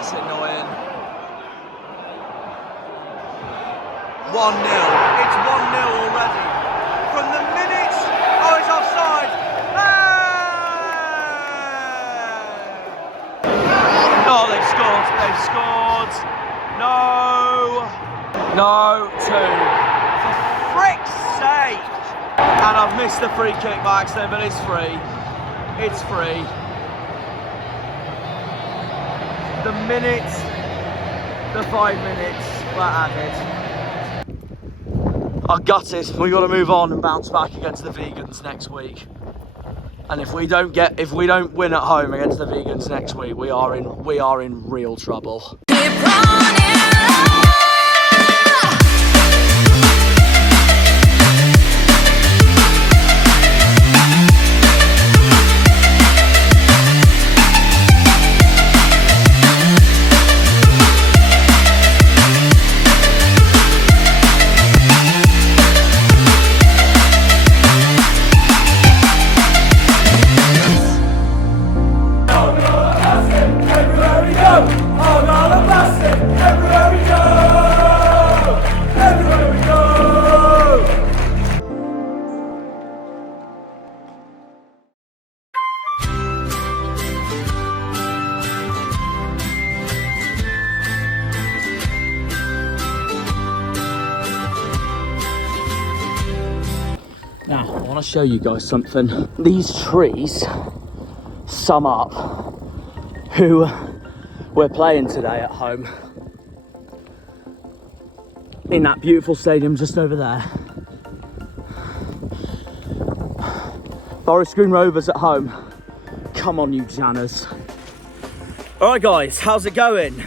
that's annoying. 1-0. It's 1-0 already. From the minute... Oh, it's offside. Hey! Oh, they've scored. They've scored. No. No, 2. For frick's sake. And I've missed the free kick by accident, but it's free. It's free. The minute, the 5 minutes were added. I've got it. We've got to move on and bounce back against the Vegans next week. And if we don't win at home against the Vegans next week, we are in real trouble. Now, I want to show you guys something. These trees sum up who we're playing today at home. In that beautiful stadium just over there. Forest Green Rovers at home. Come on, you Janners. Alright guys, how's it going?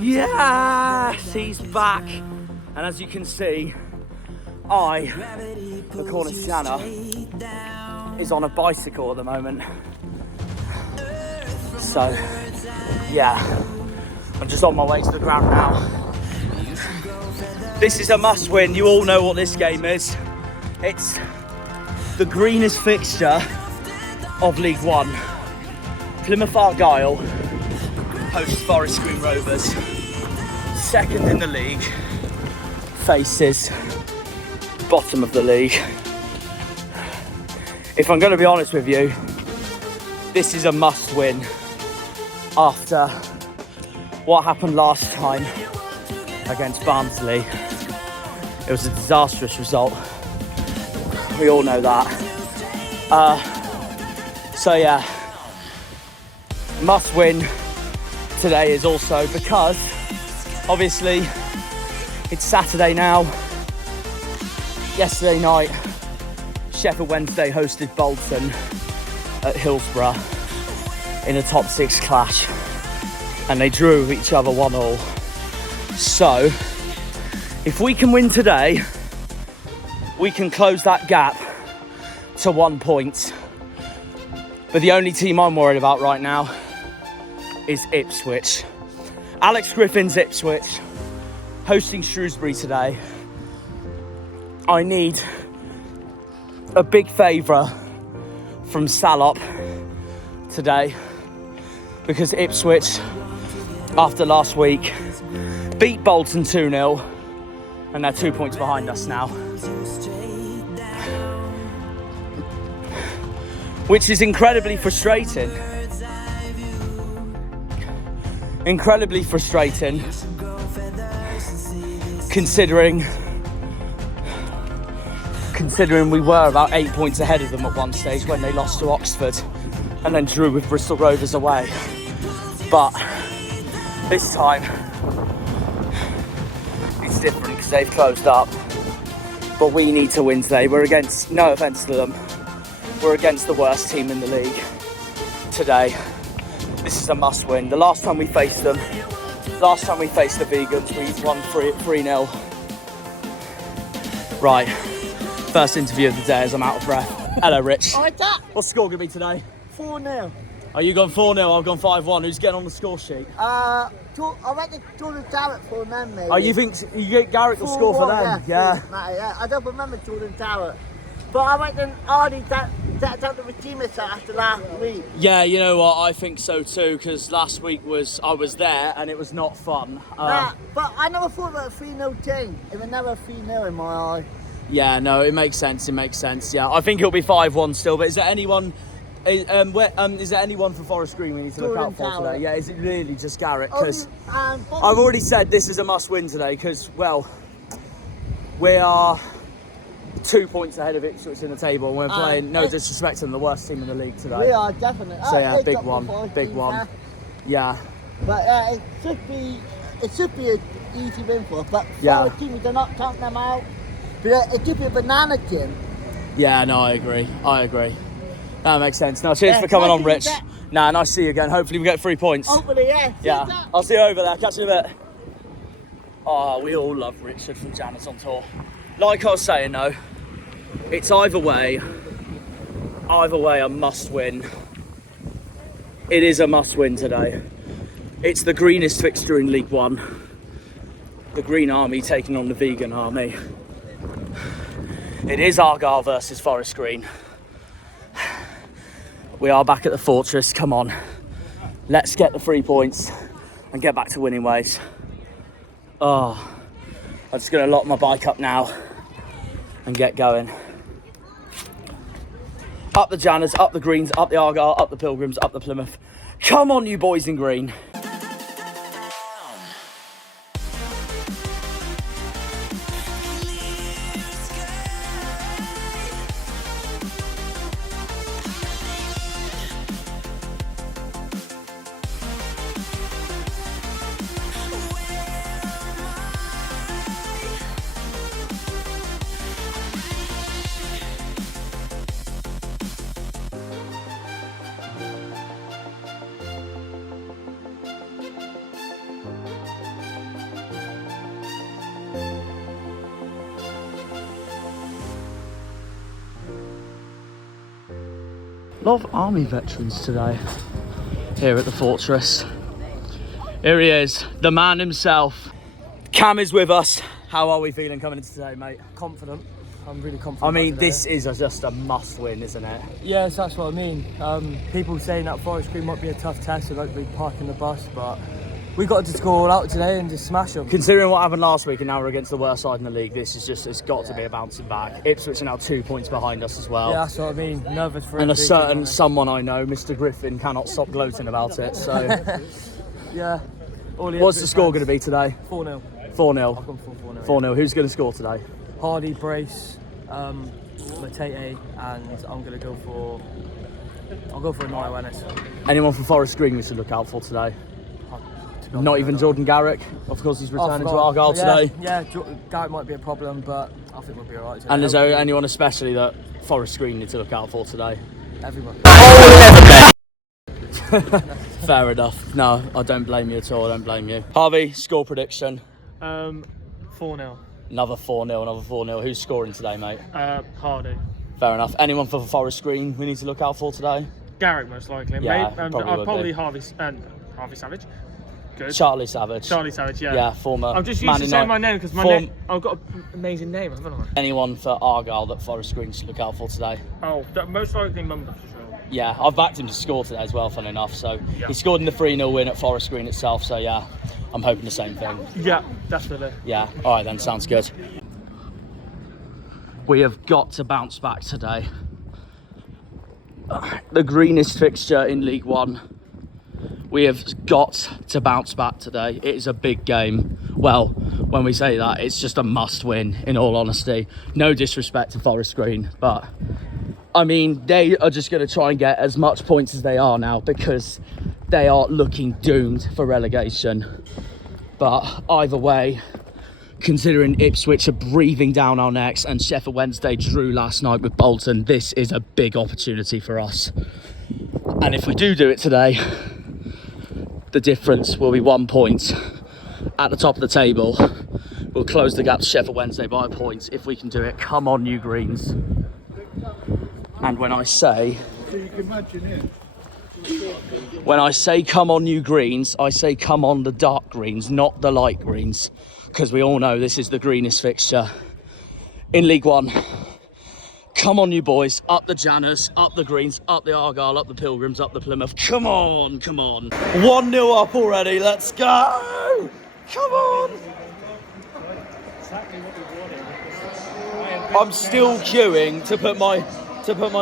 Yes, he's back. And as you can see, the Cornish Janner, is on a bicycle at the moment. So, yeah, I'm just on my way to the ground now. This is a must win. You all know what this game is. It's the greenest fixture of League One. Plymouth Argyle hosts Forest Green Rovers. Second in the league, faces bottom of the league. If I'm going to be honest with you, this is a must win after what happened last time against Barnsley. It was a disastrous result. We all know that. So yeah, must win today is also because obviously it's Saturday now. Yesterday night, Sheffield Wednesday hosted Bolton at Hillsborough in a top 6 clash, and they drew each other 1-1. So, if we can win today, we can close that gap to 1 point. But the only team I'm worried about right now is Ipswich. Alex Griffin's Ipswich, hosting Shrewsbury today. I need a big favour from Salop today because Ipswich, after last week, beat Bolton 2-0 and they're 2 points behind us now. Which is incredibly frustrating. Incredibly frustrating considering we were about 8 points ahead of them at one stage when they lost to Oxford and then drew with Bristol Rovers away. But this time it's different because they've closed up. But we need to win today. We're against, no offence to them, we're against the worst team in the league today. This is a must win. The last time we faced them, the Vegans, we won 3-0. Right. First interview of the day as I'm out of breath. Hello, Rich. Hi, Dad. What's the score going to be today? 4-0. Oh, you gone 4-0, I've gone 5-1. Who's getting on the score sheet? I reckon Jordan Darrett for them, maybe. Oh, you think you get Garrett will score for them? Yeah. I don't remember Jordan Darrett. But I reckon Ardy that's how the redeemers after last week. Yeah, you know what? I think so too. Because last week I was there and it was not fun. But I never thought about a 3-0 team. It was never 3-0 in my eye. Yeah, no, it makes sense. It makes sense. Yeah, I think it'll be 5-1 still. But is there anyone? Is there anyone for Forest Green we need to look out for today? Yeah, is it really just Garrett? Because I've already said this is a must-win today. Because we are 2 points ahead of Ipswich in the table, and we're playing, no disrespect to them, the worst team in the league today. We are definitely. So yeah, big one. Yeah. But it should be an easy win for us. But Forest team, we do not count them out. But it could be a banana team. Yeah, no, I agree. That makes sense. No, cheers for coming on, Rich. Nice to see you again. Hopefully we get 3 points. Hopefully, yeah. Yeah, I'll see you over there. Catch you in a bit. Oh, we all love Richard from Janner's on tour. Like I was saying, though, it's either way a must-win. It is a must-win today. It's the greenest fixture in League One. The Green Army taking on the Vegan Army. It is Argyle versus Forest Green. We are back at the Fortress. Come on, let's get the 3 points and get back to winning ways. Oh, I'm just going to lock my bike up now and get going. Up the Janners, up the Greens, up the Argyle, up the Pilgrims, up the Plymouth. Come on, you boys in green. A lot of army veterans today here at the Fortress. Here he is, the man himself. Cam is with us. How are we feeling coming into today, mate? Confident. I'm really confident. I mean, this is just a must-win, isn't it? Yes, that's what I mean. People saying that Forest Green might be a tough test, so like we parking the bus, but we got to just go all out today and just smash them. Considering what happened last week and now we're against the worst side in the league, it's got to be a bouncing back. Ipswich are now 2 points behind us as well. Yeah, that's what I mean. Nervous for and a certain someone I know, Mr. Griffin, cannot stop gloating about it. So, yeah. What's the score going to be today? 4-0. 4-0. I've gone for 4-0. 4-0. Who's going to score today? Hardy, Brace, Matete, and I'll go for a Noah Ennis. Anyone from Forest Green we should look out for today? Not even Jordan Garrick. Of course, he's returning to Argyle today. Yeah, Garrick might be a problem, but I think we'll be alright today. And is there anyone especially that Forest Green need to look out for today? Everyone. Fair enough. No, I don't blame you at all. I don't blame you. Harvey, score prediction? 4-0. Another 4-0. Who's scoring today, mate? Hardy. Fair enough. Anyone for Forest Green we need to look out for today? Garrick, most likely. Yeah, probably Harvey Savage. Good. Charlie Savage, yeah. Yeah, former. I'm just used to saying my name because I've got an amazing name, haven't I? Anyone for Argyle that Forest Green should look out for today? Oh, most likely Mumba for sure. Yeah, I've backed him to score today as well, funny enough. So he scored in the 3-0 win at Forest Green itself. So yeah, I'm hoping the same thing. Yeah, definitely. Yeah, all right then, sounds good. We have got to bounce back today. The greenest fixture in League One. We have got to bounce back today. It is a big game. Well, when we say that, it's just a must-win, in all honesty. No disrespect to Forest Green, but I mean, they are just going to try and get as much points as they are now because they are looking doomed for relegation. But either way, considering Ipswich are breathing down our necks and Sheffield Wednesday drew last night with Bolton, this is a big opportunity for us. And if we do it today, the difference will be 1 point at the top of the table. We'll close the gap to Sheffield Wednesday by a point if we can do it. Come on, you Greens. And when I say come on, you Greens, I say come on the dark greens, not the light greens, because we all know this is the greenest fixture in League One. Come on, you boys. Up the Janners, up the Greens, up the Argyle, up the Pilgrims, up the Plymouth. Come on, come on. 1-0 up already. Let's go. Come on. I'm still queuing to put my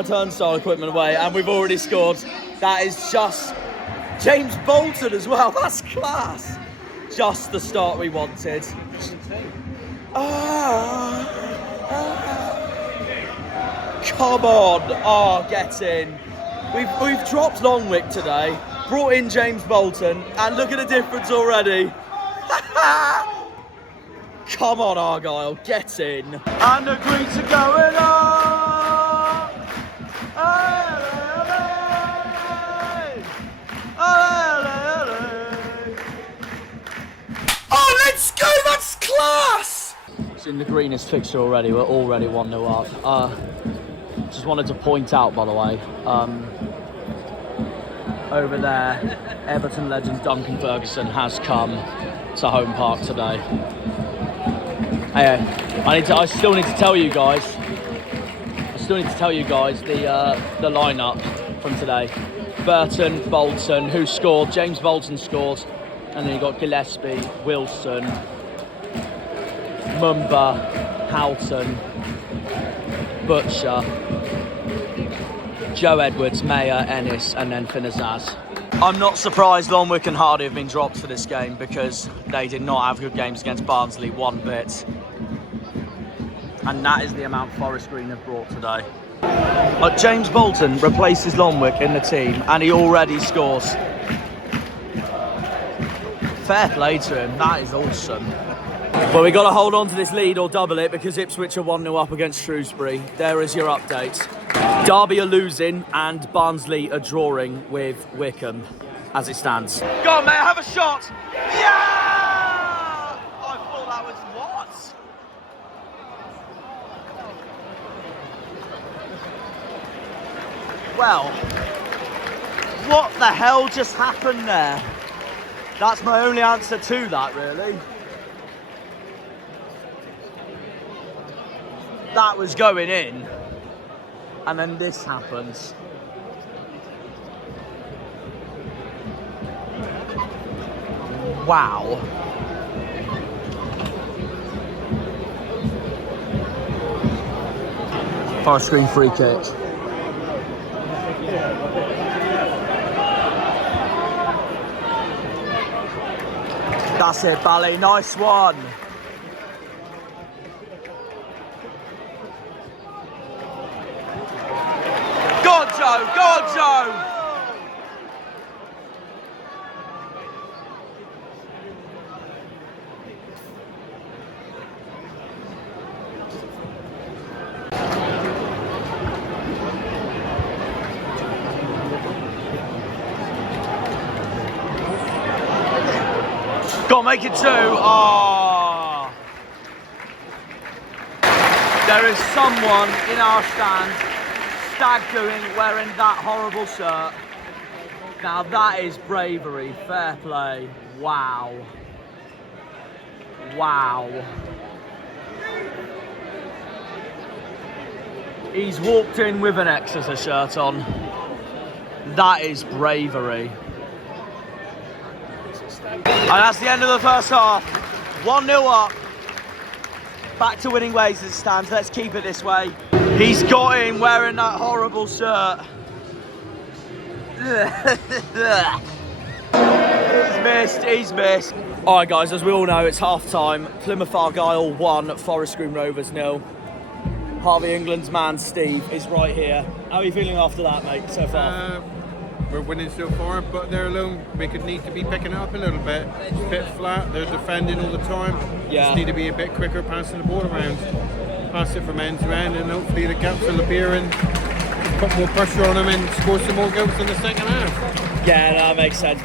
turnstile equipment away, and we've already scored. That is just James Bolton as well. That's class. Just the start we wanted. Come on, get in. We've dropped Longwick today, brought in James Bolton, and look at the difference already. Come on, Argyle, get in. And the Greens are going up. Oh, let's go, that's class. It's in the greenest fixture already. We're already 1-0 up. Just wanted to point out, by the way, over there, Everton legend Duncan Ferguson has come to Home Park today. I still need to tell you guys. The lineup from today. Burton, Bolton, who scored? James Bolton scored, and then you got Gillespie, Wilson, Mumba, Houghton, Butcher, Joe Edwards, Mayer, Ennis, and then Finnazaz. I'm not surprised Longwick and Hardy have been dropped for this game because they did not have good games against Barnsley one bit. And that is the amount Forest Green have brought today. James Bolton replaces Longwick in the team and he already scores. Fair play to him, that is awesome. Well, we got to hold on to this lead or double it because Ipswich are 1-0 up against Shrewsbury. There is your update. Derby are losing and Barnsley are drawing with Wickham as it stands. Go on, mate, have a shot. Yeah! I thought that was what? Well, what the hell just happened there? That's my only answer to that, really. That was going in, and then this happens. Wow. Forest Green free kick. That's it, Bally. Nice one. Go on, Joe. Go on, Joe. Go on, make it 2. Oh. There is someone in our stand stag doing wearing that horrible shirt. Now that is bravery, fair play. Wow. Wow. He's walked in with an Exeter shirt on. That is bravery. And that's the end of the first half. 1-0 up. Back to winning ways as it stands. Let's keep it this way. He's got in wearing that horrible shirt. He's missed. Alright guys, as we all know, it's half time. Plymouth Argyle 1, Forest Green Rovers 0. Harvey England's man Steve is right here. How are you feeling after that, mate, so far? We're winning so far, but they're alone. We could need to be picking it up a little bit. It's a bit flat, they're defending all the time. Yeah. Just need to be a bit quicker passing the ball around. Pass it from end to end, and hopefully the gaps will appear and put more pressure on them and score some more goals in the second half. Yeah, that makes sense,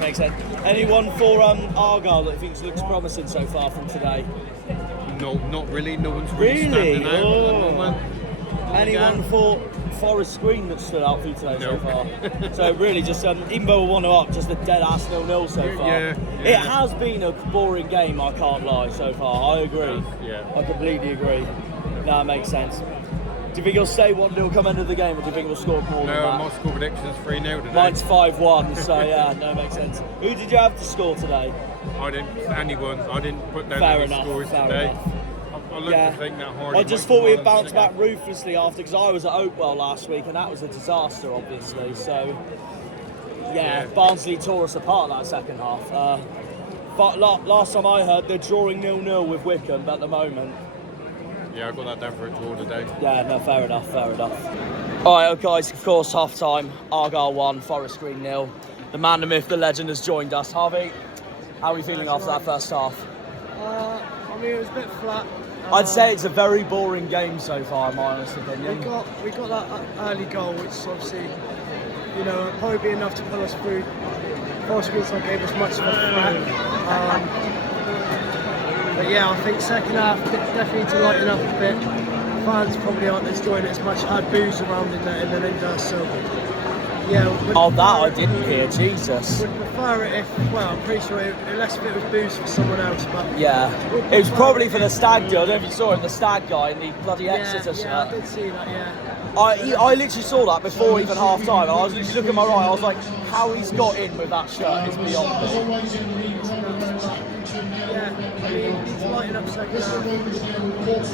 Anyone for Argyle that thinks looks promising so far from today? No, not really. No one's really standing out at the moment. Anyone for Forest Green that stood out for you today so far? So really just, even though we're 1-0 up, just a dead-ass 0-0 so far. Yeah. It has been a boring game, I can't lie, so far. I agree. Yeah. I completely agree. No, it makes sense. Do you think he'll stay 1-0 come end of the game, or do you think he'll score more than No, that? my score prediction's 3-0 today. Mine's 5-1, so yeah, no, makes sense. Who did you have to score today? I didn't, anyone. I didn't put down Fair any enough, scores fair today. enough. I looked to think that hard. I just thought we'd bounce back ruthlessly after, because I was at Oakwell last week and that was a disaster, obviously. So, yeah. Barnsley tore us apart that second half. But last time I heard, they're drawing 0-0 with Wycombe at the moment. Yeah, I got that down for a draw today. Yeah, no, fair enough, fair enough. Alright, guys, of course, half time. Argyle 1, Forest Green 0. The man, the myth, the legend has joined us. Harvey, how are you feeling after that first half? I mean, it was a bit flat. I'd say it's a very boring game so far, in my honest opinion. We got that early goal, which obviously, you know, probably be enough to pull us through. Forest Green gave us much of a threat. But yeah, I think second half definitely need to lighten up a bit. Fans probably aren't enjoying it as much. Had booze around in the window, so yeah. Oh, that I didn't hear, Jesus. Would prefer it if, well, I'm pretty sure unless if it was booze for someone else, but yeah, it was probably for the stag deal. I don't know if you saw it, the stag guy in the bloody Exeter shirt. Yeah, I did see that. Yeah. I literally saw that before even half time, and I was literally looking at my right. I was like, how he's got in with that shirt is beyond me. Yeah, I mean, he needs to lighten up second half.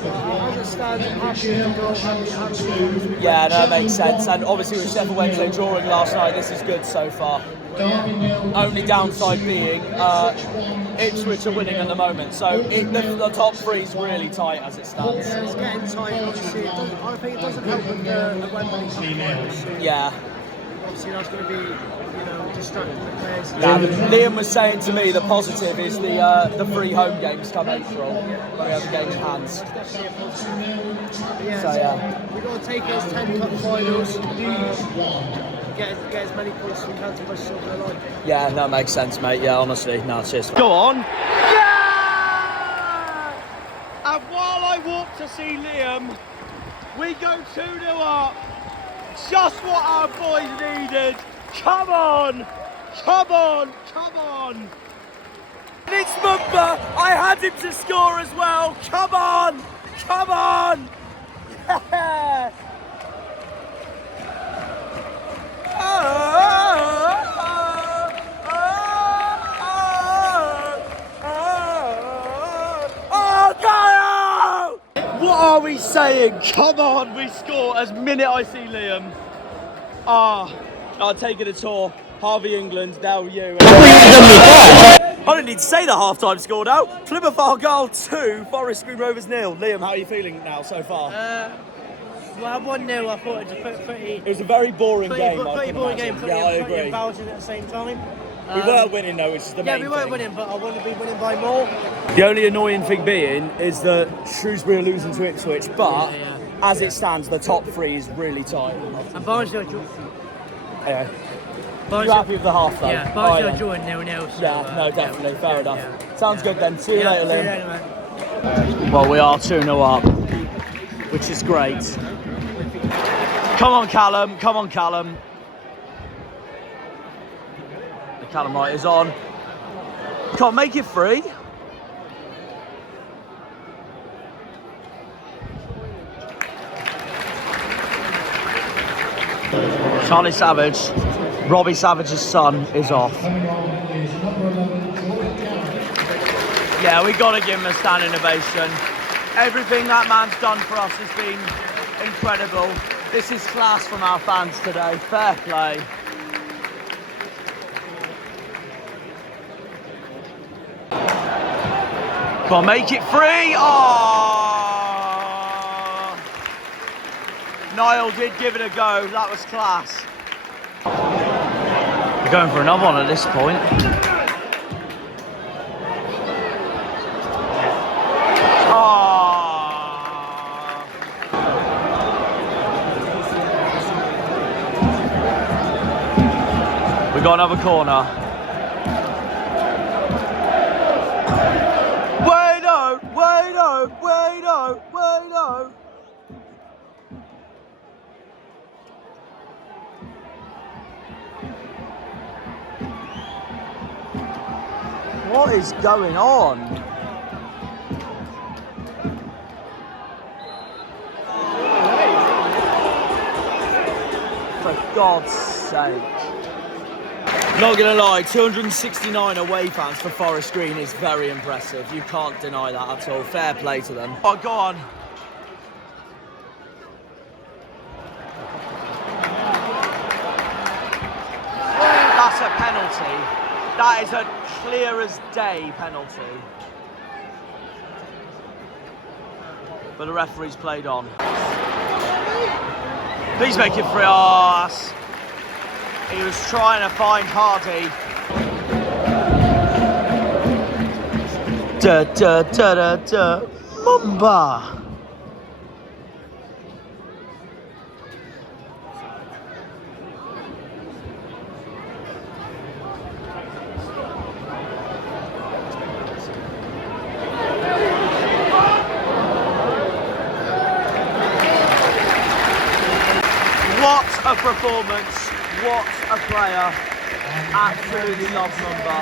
I understand, I'm happy with the goal, happy. Yeah, no, that makes sense. And obviously with Sheffield Wednesday drawing last night, this is good so far. Only downside being Ipswich are winning at the moment, so the top three is really tight as it stands. Yeah, it's getting tight. Obviously, I think it doesn't help with the Wembley final. Yeah. Obviously, that's going to be, you know, distracting the players. Yeah, Liam was saying to me the positive is the 3 home games come April. We have the game in hands. Definitely a positive. Yeah, So yeah. We've got to take us 10 cup finals. Get as many points as we can to push us over the line. Yeah, that makes sense, mate. Yeah, honestly, no, cheers. Go on. Yeah! And while I walk to see Liam, we go 2-0 up. Just what our boys needed. Come on! Come on! Come on! And it's Mumba. I had him to score as well. Come on! Come on! Yeah! What are we saying? Come on, we score as minute I see Liam. I'll take it a tour. Harvey England, now you. I don't need to say the half-time score now. Plymouth Argyle 2, Forest Green Rovers 0. Liam, how are you feeling now so far? Well, 1-0, I thought it was pretty. It was a very boring game. Pretty boring game. Yeah, I agree. Embarrassing at the same time. We were winning though, which is the main thing. Yeah, we were winning, but I want to be winning by more. The only annoying thing being is that Shrewsbury are losing to Ipswich, but as it stands, the top 3 is really tight. And Barnsley are Anyway, you're happy with the half though? Yeah, Barnsley are drawing 0-0. So, yeah, no, definitely, fair enough. Sounds good then. See you later, See you Liam. later, man. Well, we are 2-0 up, which is great. Come on, Callum. Come on, Callum. The Callum light is on. Can't make it free. Charlie Savage, Robbie Savage's son, is off. Yeah, we got to give him a standing ovation. Everything that man's done for us has been incredible. This is class from our fans today. Fair play. Come on, make it free. Oh! Niall did give it a go. That was class. We're going for another one at this point. We got another corner. Wait, no. What is going on? God's sake. Not gonna lie, 269 away fans for Forest Green is very impressive. You can't deny that at all. Fair play to them. Oh, go on. That's a penalty. That is a clear as day penalty. But the referee's played on. Please make it free. Oh, he was trying to find Hardy. Da da da da da. Mumba. What a performance, what a player, absolutely love Mumba.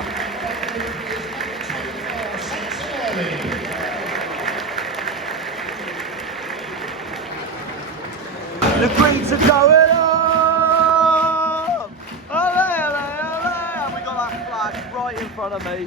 The Greens are going up! Ole, ole, ole! And we got that flag right in front of me.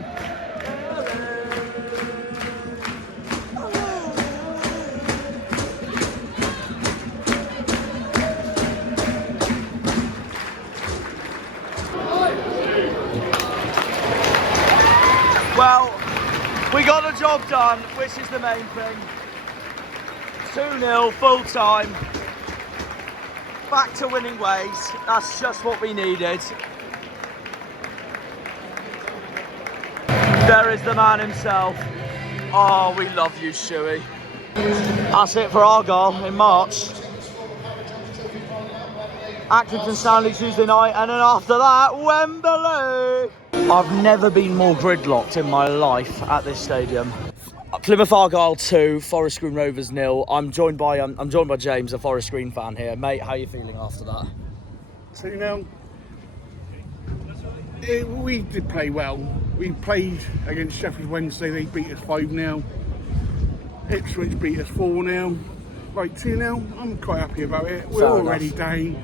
Well, we got the job done, which is the main thing. 2-0, full time. Back to winning ways. That's just what we needed. There is the man himself. Oh, we love you, Shuey. That's it for Argyle in March. Accrington Stanley Tuesday night, and then after that, Wembley. I've never been more gridlocked in my life at this stadium. Plymouth Argyle 2, Forest Green Rovers 0. I'm joined by James, a Forest Green fan here. Mate, how are you feeling after that? 2-0. We did play well. We played against Sheffield Wednesday. They beat us 5-0. Ipswich beat us 4-0. Like 2-0. I'm quite happy about it. We're already down,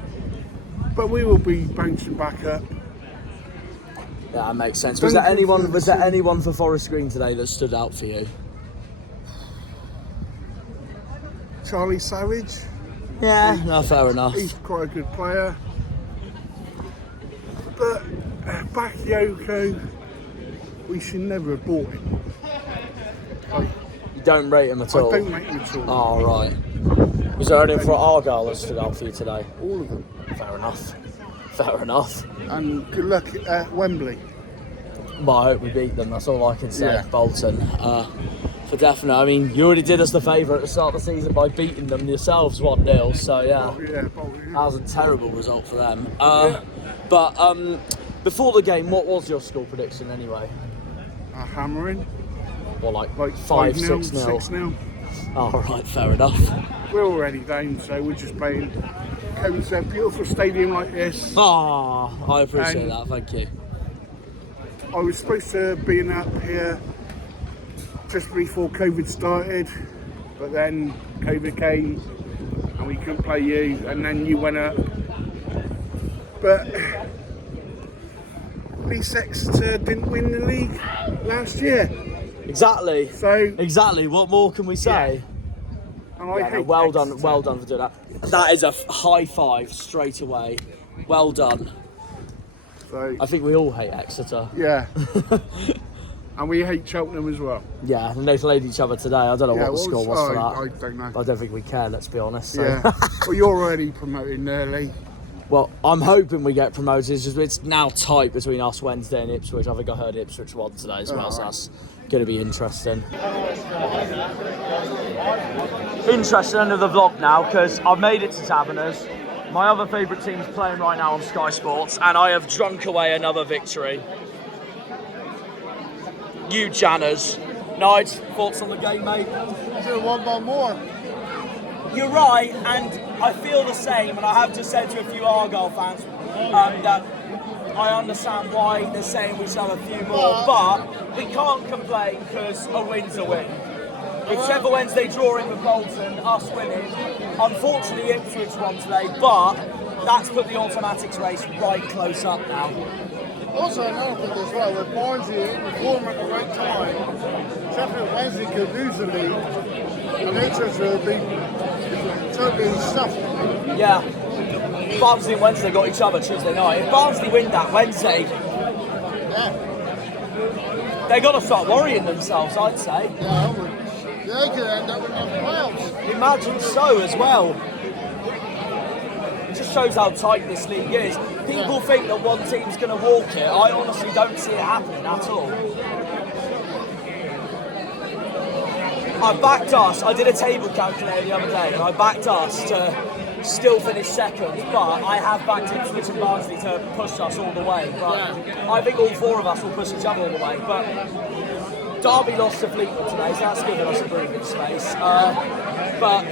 but we will be bouncing back up. Yeah, that makes sense. Was there anyone for Forest Green today that stood out for you? Charlie Savage. Yeah, no, fair enough. He's quite a good player. But Bakayoko, we should never have bought him. You don't rate him at all? I don't rate him at all. Oh, right. Was there anything for Argyle that stood out for you today? All of them. Fair enough. Fair enough. And good luck at Wembley. But I hope we beat them, that's all I can say. Yeah. Bolton. For definite. I mean, you already did us the favour at the start of the season by beating them yourselves 1-0, so yeah. That was a terrible result for them. But before the game, what was your score prediction anyway? A hammering. Or like 5-0, 6-0? 6-0. Oh, right, fair enough. We're already down, so we're just playing. Comes a beautiful stadium like this. Ah, I appreciate that, thank you. I was supposed to be up here just before COVID started, but then COVID came and we couldn't play you, and then you went up. But at least Exeter didn't win the league last year. Exactly. So exactly. What more can we say? And I hate well Exeter. done. Well done for doing that. That is a high five straight away. Well done. So I think we all hate Exeter. yeah. And we hate Cheltenham as well. Yeah, and they played each other today. I don't know what the score was for that. I don't know. But I don't think we care, let's be honest. So. Yeah. Well, you're already promoted early. Well, I'm hoping we get promoted. It's now tight between us Wednesday and Ipswich. I think I heard Ipswich won today as well, so that's going to be interesting. Interesting end of the vlog now, because I've made it to Taverners. My other favourite team's playing right now on Sky Sports, and I have drunk away another victory. You Janners. Nige, thoughts on the game, mate? Should have won by more. You're right, and I feel the same, and I have just said to a few Argyle fans that I understand why they're saying we should have a few more, but we can't complain because a win's a win. It's Sheffield Wednesday drawing with Bolton, us winning. Unfortunately, Ipswich won today, but that's put the automatics race right close up now. Also, another thing as well, with Barnsley in the form at the right time, Sheffield Wednesday could lose the league, and Ipswich would be totally stuffed. Yeah. Barnsley and Wednesday got each other Tuesday night. If Barnsley win that Wednesday, they're going to start worrying themselves, I'd say. Yeah, they could end up in the playoffs. Imagine so as well. It just shows how tight this league is. People think that one team's going to walk it. I honestly don't see it happening at all. I backed us. I did a table calculator the other day, and I backed us to still finish second, but I have backed Ipswich and Barnsley to push us all the way. But I think all four of us will push each other all the way. But Derby lost to Fleetwood today, so that's given us a breathing space. But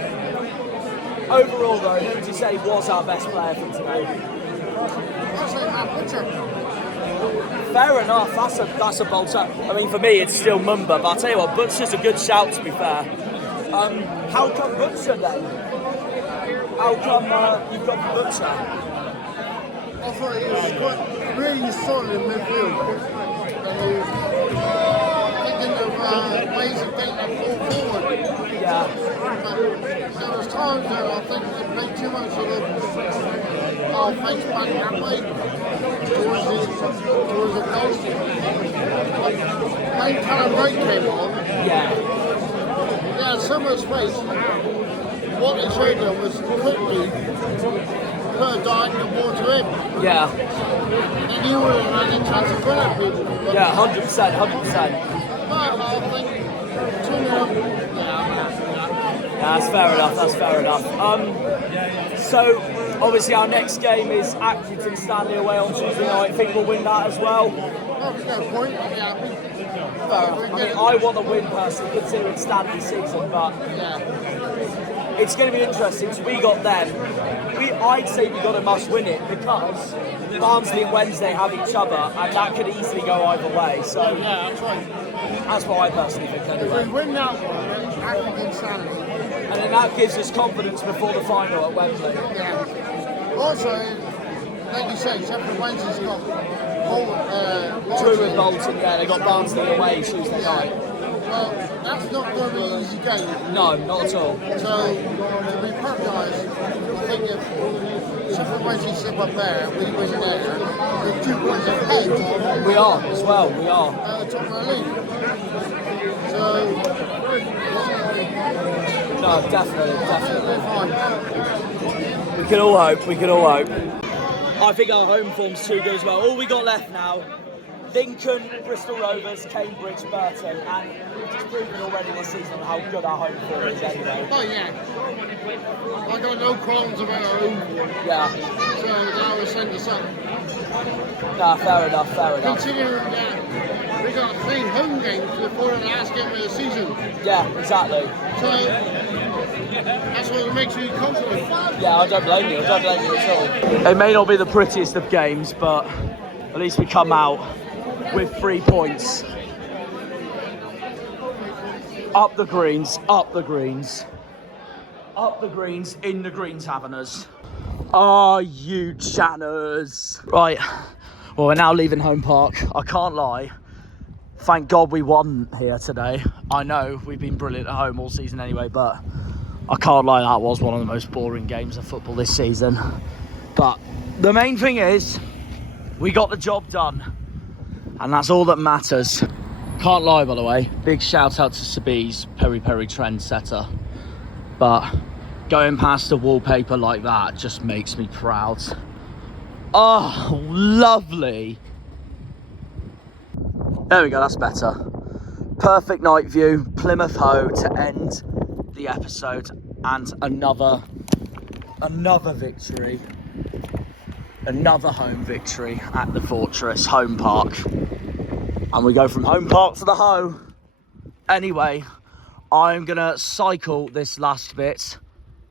overall, though, who would you say was our best player from today? Fair enough. That's a bold shout. I mean, for me, it's still Mumba, but I'll tell you what, Butcher's a good shout, to be fair. How come Butcher then? How come you've got Butcher? I thought he was quite really solid in midfield. And he was thinking of ways of getting that ball forward. Yeah. But there was times that I think he played too much of the face back that way towards the goal. When Callum Wright came on, he had so much space. What they showed them was quickly put a diagonal ball to him. Yeah. And you would have had a chance of winning people. Yeah, 100%. But I think 2-0. That's fair enough. So, obviously our next game is Accrington Stanley away on Tuesday night. I think we'll win that as well. Well, there's no point. Yeah. I mean, I want to win personally, considering Stanley season, but it's going to be interesting. So we got them. I'd say we got a must win it because Barnsley and Wednesday have each other, and that could easily go either way. So that's right. That's what I personally think anyway. If we win that one, Accrington Stanley. And then that gives us confidence before the final at Wembley. Yeah. Also, like you say, Sheffield Wednesday's got True and Bolton, they got Barnsley away Tuesday night. Well, that's not going to be an easy game. No, not at all. So, to be perfect honest, I think if Sheffield Wednesday sit up there and we win there, we're 2 points ahead. We are, as well, we are. At the top of the league. So, no, definitely. Fine. We can all hope. I think our home form's too good as well. All we got left now, Lincoln, Bristol Rovers, Cambridge, Burton, and we've just proven already this season how good our home form is anyway. Oh yeah. I got no qualms about our home form. Yeah. So that will send us up. Nah, fair enough. Considering that we got 3 home games before the last game of the season. Yeah, exactly. So that's what makes you confident. Yeah, I don't blame you at all. It may not be the prettiest of games, but at least we come out with 3 points. Up the greens, in the Green Taverners. Are you Janners? Right, well, we're now leaving Home Park. I can't lie. Thank God we won here today. I know we've been brilliant at home all season anyway, but I can't lie, that was one of the most boring games of football this season. But the main thing is, we got the job done. And that's all that matters. Can't lie, by the way. Big shout out to Sabi's Peri trendsetter. But going past a wallpaper like that just makes me proud. Oh, lovely. There we go, that's better. Perfect night view, Plymouth Ho to end the episode. And another victory. Another home victory at the Fortress, Home Park. And we go from Home Park to the Ho. Anyway, I'm gonna cycle this last bit,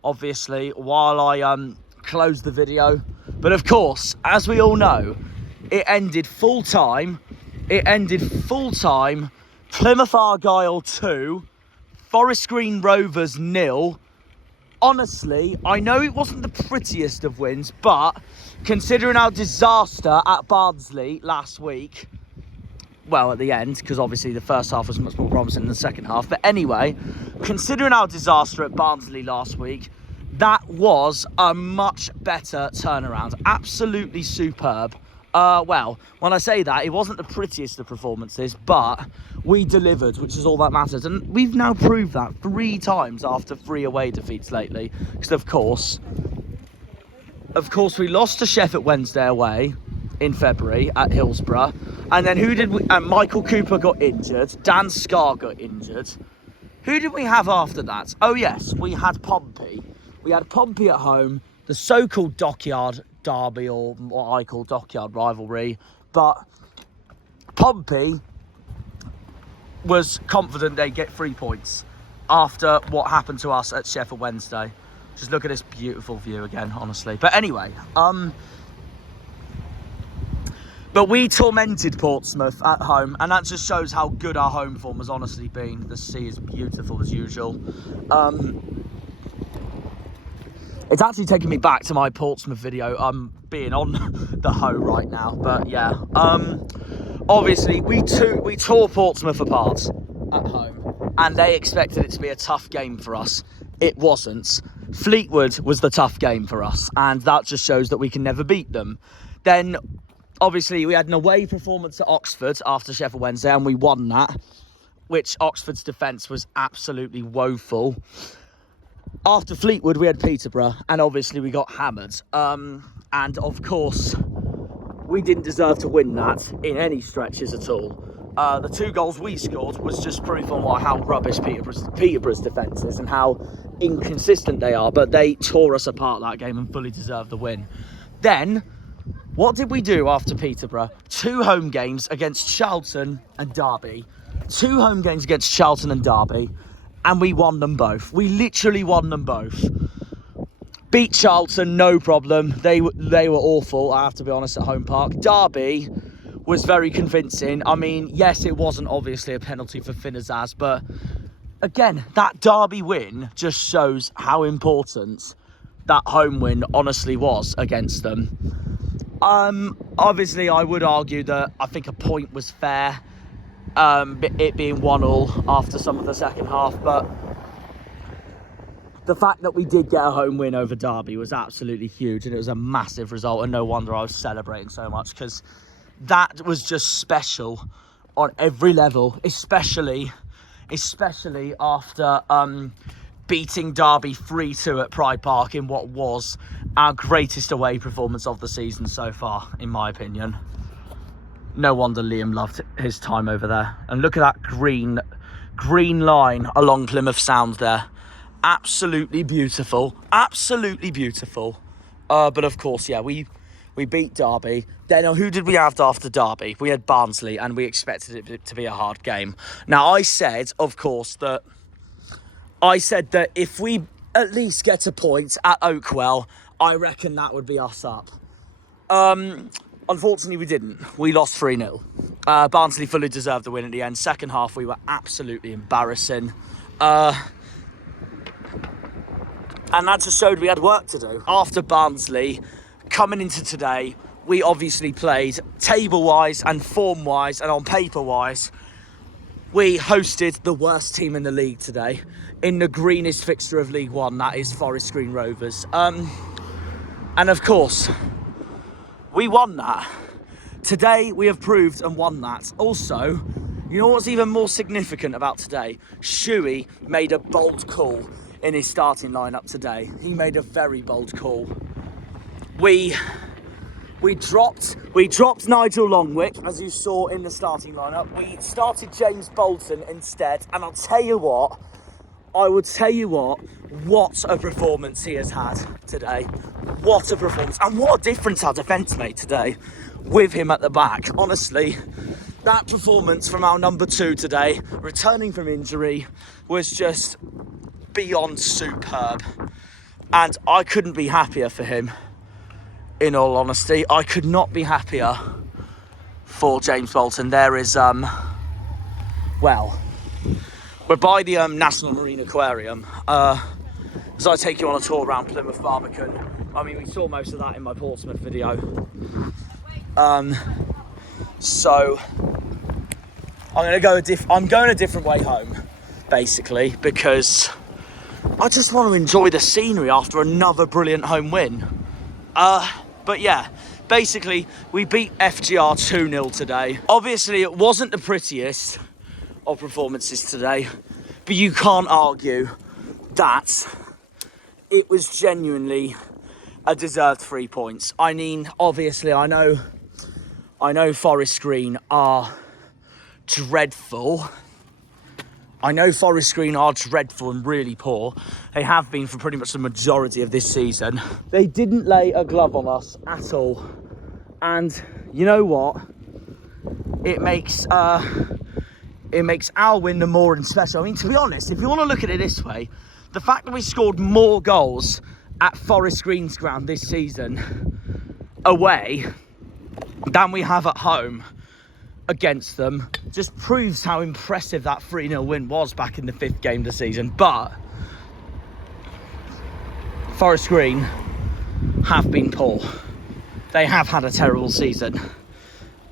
obviously, while I close the video. But of course, as we all know, it ended full time. Plymouth Argyle 2, Forest Green Rovers 0. honestly, I know it wasn't the prettiest of wins, but considering our disaster at Barnsley last week, well, at the end, because obviously the first half was much more promising than the second half. But anyway, considering our disaster at Barnsley last week, that was a much better turnaround. Absolutely superb. Well, when I say that, it wasn't the prettiest of performances, but we delivered, which is all that matters. And we've now proved that 3 times after 3 away defeats lately. Because, of course, we lost to Sheffield Wednesday away in February at Hillsborough. And then who did we... Michael Cooper got injured. Dan Scarr got injured. Who did we have after that? Oh, yes, we had Pompey. We had Pompey at home, the so-called Dockyard derby, or what I call Dockyard rivalry. But Pompey was confident they'd get 3 points after what happened to us at Sheffield Wednesday. Just look at this beautiful view again, honestly. But anyway, but we tormented Portsmouth at home, and that just shows how good our home form has honestly been. The sea is beautiful as usual. It's actually taking me back to my Portsmouth video. I'm being on the hoe right now, but yeah. Obviously, we tore Portsmouth apart at home, and they expected it to be a tough game for us. It wasn't. Fleetwood was the tough game for us, and that just shows that we can never beat them. Then, obviously, we had an away performance at Oxford after Sheffield Wednesday, and we won that, which Oxford's defence was absolutely woeful. After Fleetwood, we had Peterborough, and obviously we got hammered. And of course, we didn't deserve to win that in any stretches at all. The 2 goals we scored was just proof on how rubbish Peterborough's defence is and how inconsistent they are. But they tore us apart that game and fully deserved the win. Then, what did we do after Peterborough? 2 home games against Charlton and Derby. 2 home games against Charlton and Derby. And we won them both. We literally won them both. Beat Charlton, no problem. They were awful, I have to be honest, at Home Park. Derby was very convincing. I mean, yes, it wasn't obviously a penalty for Finnazaz, but again, that Derby win just shows how important that home win honestly was against them. Obviously, I would argue that I think a point was fair. It being 1-1 after some of the second half, but the fact that we did get a home win over Derby was absolutely huge, and it was a massive result, and no wonder I was celebrating so much, because that was just special on every level, especially after beating Derby 3-2 at Pride Park in what was our greatest away performance of the season so far, in my opinion. No wonder Liam loved his time over there. And look at that green line along Plymouth Sound there. Absolutely beautiful. Absolutely beautiful. But of course, yeah, we beat Derby. Then who did we have after Derby? We had Barnsley, and we expected it to be a hard game. Now, I said, of course, that if we at least get a point at Oakwell, I reckon that would be us up. Unfortunately, we didn't. We lost 3-0. Barnsley fully deserved the win at the end. Second half, we were absolutely embarrassing. And that just showed we had work to do. After Barnsley, coming into today, we obviously played table-wise and form-wise and on paper-wise. We hosted the worst team in the league today in the greenest fixture of League One, that is Forest Green Rovers. And of course, we won that. Today, we have proved and won that. Also, you know what's even more significant about today? Shuey made a bold call in his starting lineup today. He made a very bold call. We dropped Nigel Longwick, as you saw in the starting lineup. We started James Bolton instead, and I will tell you what, what a performance he has had today. What a performance, and what a difference our defence made today with him at the back. Honestly, that performance from our number 2 today, returning from injury, was just beyond superb. And I couldn't be happier for him, in all honesty. I could not be happier for James Bolton. There is, well, we're by the National Marine Aquarium. as I take you on a tour around Plymouth Barbican. I mean, we saw most of that in my Portsmouth video. So I'm going a different way home, basically, because I just want to enjoy the scenery after another brilliant home win. But yeah, basically, we beat FGR 2-0 today. Obviously, it wasn't the prettiest of performances today, but you can't argue that it was genuinely a deserved 3 points. I mean, obviously, I know Forest Green are dreadful. I know Forest Green are dreadful and really poor. They have been for pretty much the majority of this season. They didn't lay a glove on us at all. And you know what? It makes our win the more special. I mean, to be honest, if you want to look at it this way, the fact that we scored more goals at Forest Green's ground this season away than we have at home against them just proves how impressive that 3-0 win was back in the 5th game of the season. But Forest Green have been poor. They have had a terrible season.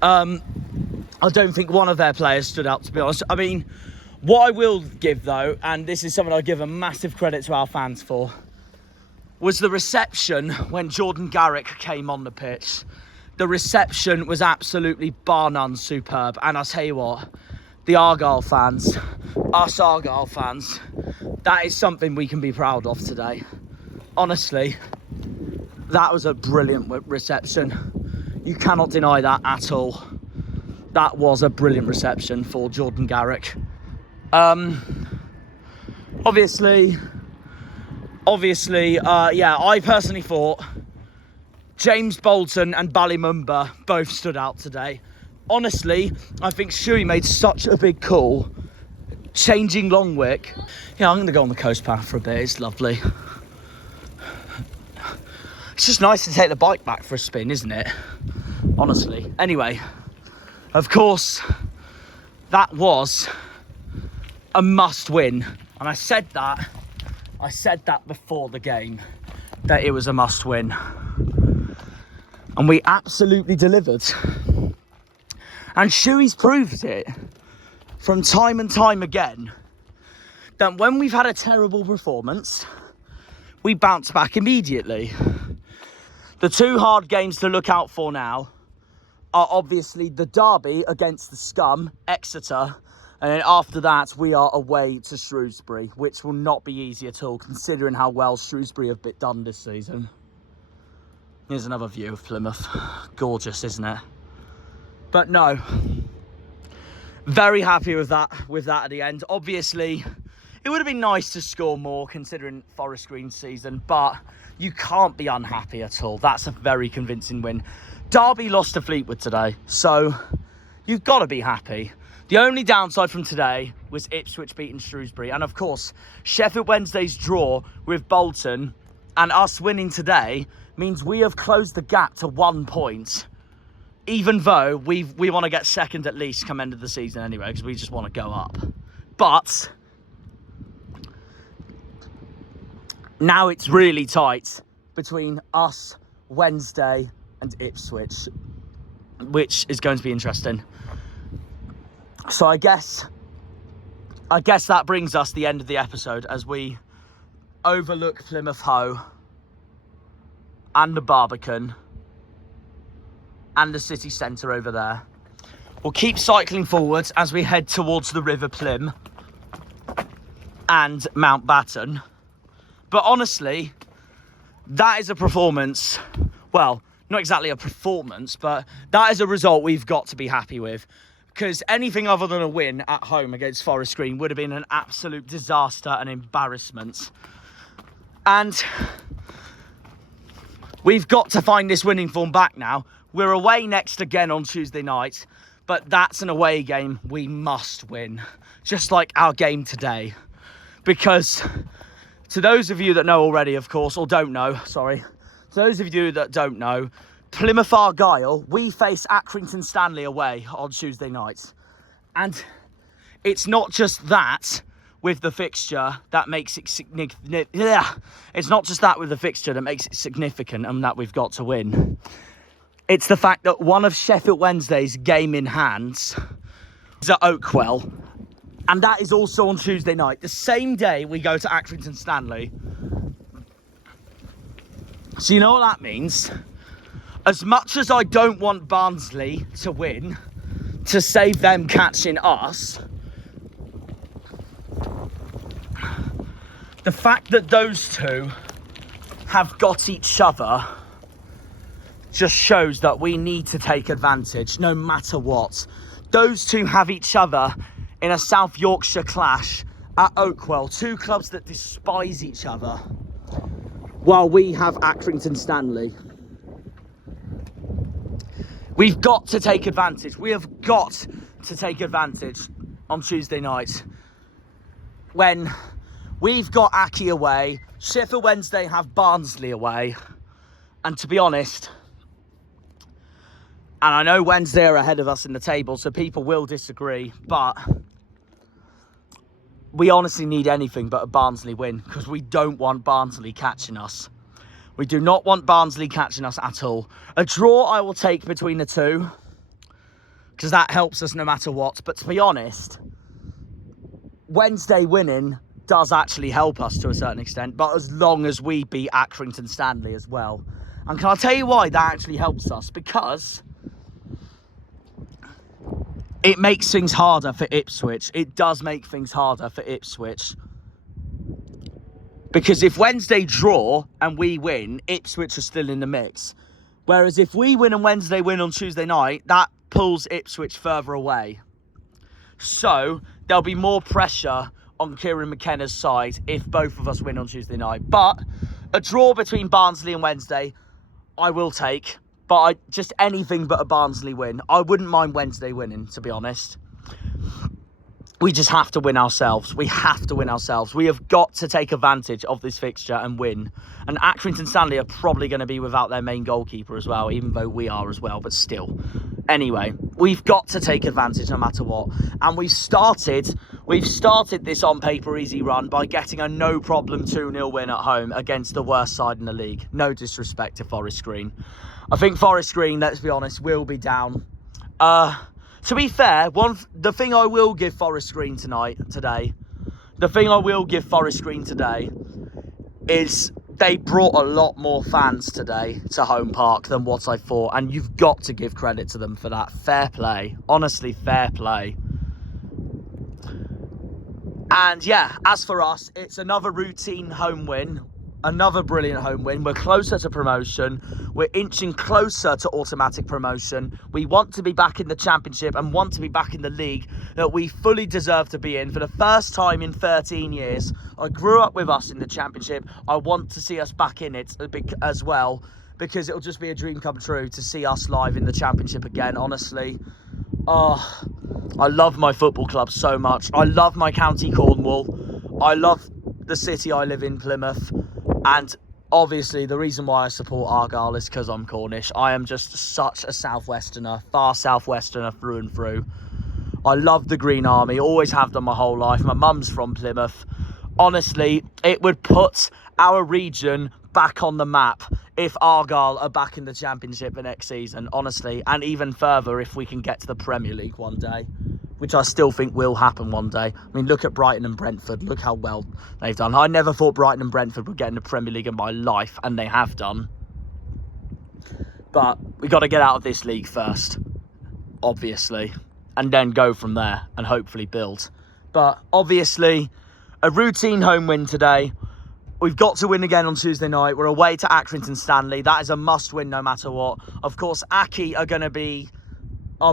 I don't think one of their players stood out, to be honest. I mean, what I will give, though, and this is something I give a massive credit to our fans for, was the reception when Jordan Garrick came on the pitch. The reception was absolutely bar none superb. And I'll tell you what, the Argyle fans, us Argyle fans, that is something we can be proud of today. Honestly, that was a brilliant reception. You cannot deny that at all. That was a brilliant reception for Jordan Garrick. Obviously, yeah, I personally thought James Bolton and Ballymumba both stood out today. Honestly, I think Shuey made such a big call, changing Longwick. Yeah, I'm going to go on the coast path for a bit. It's lovely. It's just nice to take the bike back for a spin, isn't it? Honestly. Anyway, of course, that was a must win. And I said that before the game, that it was a must win. And we absolutely delivered. And Shuey's proved it from time and time again that when we've had a terrible performance, we bounce back immediately. The 2 hard games to look out for now are obviously the derby against the scum, Exeter, and then after that we are away to Shrewsbury, which will not be easy at all considering how well Shrewsbury have done this season. Here's another view of Plymouth. Gorgeous, isn't it? But no, very happy with that at the end. Obviously, it would have been nice to score more considering Forest Green's season, but you can't be unhappy at all. That's a very convincing win. Derby lost to Fleetwood today, so you've got to be happy. The only downside from today was Ipswich beating Shrewsbury. And of course, Sheffield Wednesday's draw with Bolton and us winning today means we have closed the gap to 1 point. Even though we want to get second at least come end of the season anyway, because we just want to go up. But now it's really tight between us, Wednesday, and Ipswich, which is going to be interesting. So I guess that brings us the end of the episode as we overlook Plymouth Hoe and the Barbican and the city centre over there. We'll keep cycling forwards as we head towards the River Plym and Mountbatten. But honestly, that is a performance, well, not exactly a performance, but that is a result we've got to be happy with. Because anything other than a win at home against Forest Green would have been an absolute disaster and embarrassment. And we've got to find this winning form back now. We're away next again on Tuesday night, but that's an away game we must win. Just like our game today. Because to those of you that know already, of course, or don't know, sorry. To those of you that don't know, Plymouth Argyle, we face Accrington Stanley away on Tuesday night. And it's not just that, with the fixture that makes it significant. It's not just that with the fixture that makes it significant and that we've got to win. It's the fact that one of Sheffield Wednesday's game in hands is at Oakwell. And that is also on Tuesday night. The same day we go to Accrington Stanley. So you know what that means? As much as I don't want Barnsley to win, to save them catching us, the fact that those two have got each other just shows that we need to take advantage no matter what. Those two have each other in a South Yorkshire clash at Oakwell. Two clubs that despise each other, while we have Accrington Stanley. We've got to take advantage. We have got to take advantage on Tuesday night. When we've got Aki away, Sheffield Wednesday have Barnsley away. And to be honest, and I know Wednesday are ahead of us in the table, so people will disagree, but we honestly need anything but a Barnsley win, because we don't want Barnsley catching us. We do not want Barnsley catching us at all. A draw I will take between the two, because that helps us no matter what. But to be honest, Wednesday winning does actually help us to a certain extent, but as long as we beat Accrington Stanley as well. And can I tell you why that actually helps us? Because it makes things harder for Ipswich. It does make things harder for Ipswich. Because if Wednesday draw and we win, Ipswich are still in the mix. Whereas if we win and Wednesday win on Tuesday night, that pulls Ipswich further away. So there'll be more pressure on Kieran McKenna's side if both of us win on Tuesday night. But a draw between Barnsley and Wednesday, I will take. But just anything but a Barnsley win. I wouldn't mind Wednesday winning, to be honest. We just have to win ourselves. We have to win ourselves. We have got to take advantage of this fixture and win. And Accrington Stanley are probably going to be without their main goalkeeper as well, even though we are as well, but still. Anyway, we've got to take advantage no matter what. And we've started this on paper easy run by getting a no problem 2-0 win at home against the worst side in the league. No disrespect to Forest Green. I think Forest Green, let's be honest, will be down. To be fair, the thing I will give Forest Green today is they brought a lot more fans today to Home Park than what I thought, and you've got to give credit to them for that. Fair play. Honestly, fair play. And yeah, as for us, it's another routine home win. Another brilliant home win. We're closer to promotion. We're inching closer to automatic promotion. We want to be back in the Championship and want to be back in the league that we fully deserve to be in for the first time in 13 years. I grew up with us in the Championship. I want to see us back in it as well, because it'll just be a dream come true to see us live in the Championship again, honestly. Oh, I love my football club so much. I love my county Cornwall. I love the city I live in, Plymouth. And obviously the reason why I support Argyle is because I'm Cornish. I am just such a Southwesterner, far Southwesterner through and through. I love the Green Army, always have done my whole life. My mum's from Plymouth. Honestly, it would put our region back on the map if Argyle are back in the Championship the next season, honestly. And even further if we can get to the Premier League one day, which I still think will happen one day. I mean, look at Brighton and Brentford. Look how well they've done. I never thought Brighton and Brentford would get in the Premier League in my life, and they have done. But we got to get out of this league first, obviously, and then go from there and hopefully build. But obviously, a routine home win today. We've got to win again on Tuesday night. We're away to Accrington Stanley. That is a must-win no matter what. Of course, Aki are going to be...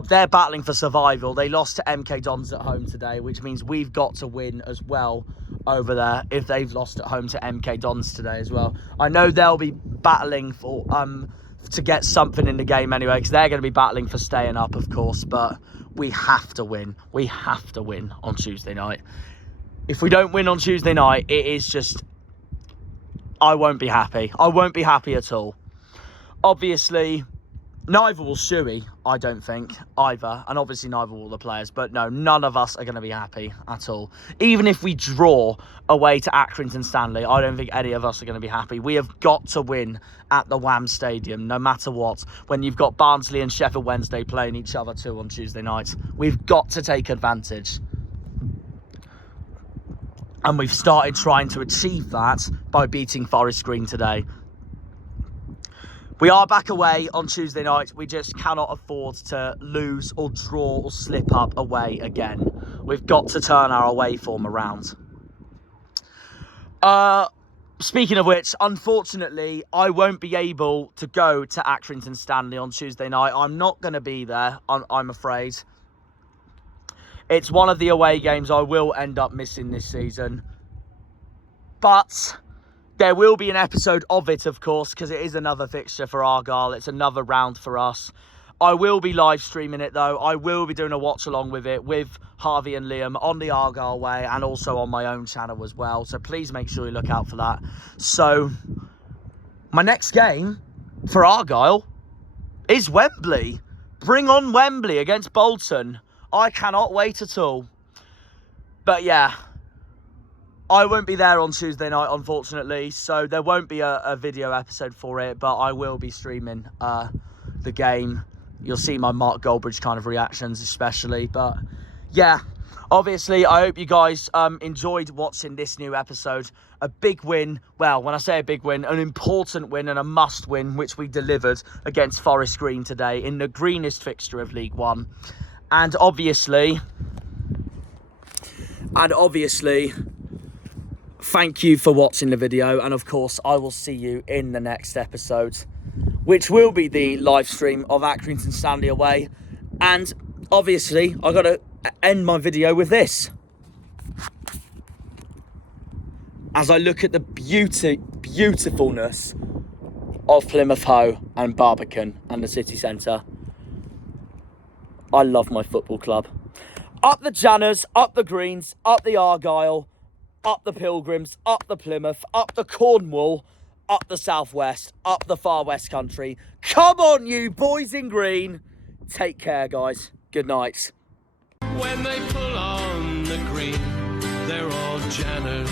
they're battling for survival. They lost to MK Dons at home today, which means we've got to win as well over there if they've lost at home to MK Dons today as well. I know they'll be battling for to get something in the game anyway, because they're going to be battling for staying up, of course, but we have to win. We have to win on Tuesday night. If we don't win on Tuesday night, it is just... I won't be happy. I won't be happy at all. Obviously... neither will Shuey. I don't think, either. And obviously neither will the players. But no, none of us are going to be happy at all. Even if we draw away to Accrington Stanley, I don't think any of us are going to be happy. We have got to win at the Wham Stadium, no matter what. When you've got Barnsley and Sheffield Wednesday playing each other too on Tuesday night. We've got to take advantage. And we've started trying to achieve that by beating Forest Green today. We are back away on Tuesday night. We just cannot afford to lose or draw or slip up away again. We've got to turn our away form around. Speaking of which, unfortunately, I won't be able to go to Accrington Stanley on Tuesday night. I'm not going to be there, I'm afraid. It's one of the away games I will end up missing this season. But there will be an episode of it, of course, because it is another fixture for Argyle. It's another round for us. I will be live streaming it, though. I will be doing a watch-along with it with Harvey and Liam on the Argyle Way and also on my own channel as well. So please make sure you look out for that. So my next game for Argyle is Wembley. Bring on Wembley against Bolton. I cannot wait at all. But yeah, I won't be there on Tuesday night, unfortunately. So there won't be a video episode for it. But I will be streaming the game. You'll see my Mark Goldbridge kind of reactions especially. But yeah, obviously, I hope you guys enjoyed watching this new episode. A big win. Well, when I say a big win, an important win and a must win, which we delivered against Forest Green today in the greenest fixture of League One. And obviously, thank you for watching the video. And of course, I will see you in the next episode, which will be the live stream of Accrington Stanley away. And obviously, I got to end my video with this. As I look at the beautifulness of Plymouth Hoe and Barbican and the city centre. I love my football club. Up the Janners, up the Greens, up the Argyle, up the Pilgrims, up the Plymouth, up the Cornwall, up the Southwest, up the Far West Country. Come on, you boys in green. Take care, guys. Good night. When they pull on the green, they're all Janners.